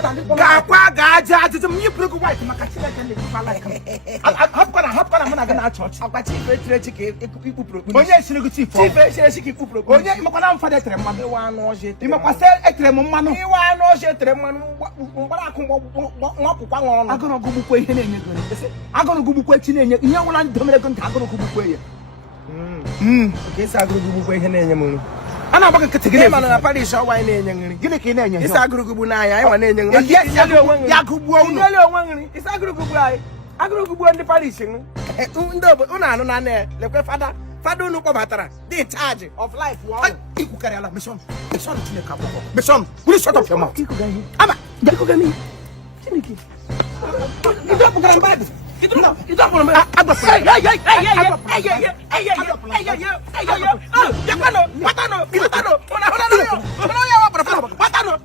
Gakwa gaja to me broke white makachila can like hop kana mana gana church. Akwachi chike ekupu pro. Onye sinigu for. Chief chike ekupu pro. Onye makwana mfa de tremma. Iwa no je. Imakwase etremma no. Iwa no je tremma no. Mbara akun nwapukwa nwono. Agono gubukwa ihe na-enye go. Agono gubukwa chi na-enye. Ihe wona ndomere go nta agono gubukwa ihe. Okay, sa agono gubukwa ihe na-enye mu. Ana baka kategori mana na parish ọwa na-enye nri. Gịnị ka ị na-enye? Isa agụrụgụgbu na anya, anyị na-enye nri. Ya gụgbuo unu. Nyele onwe nri. Isa agụrụgụgbu anyị. Agụrụgụgbu ndị parish nri. Ndị obodo unu anụ na lekwe fada unu kpọbatara the charge of life wa. Ikwukari ala mission. Mission Chineke akwụkwọ. Mission, will shut up your mouth. Aba, deko gami. Chineke. Ida pukara mbadi. Ida pukara mbadi. Agba. Patano.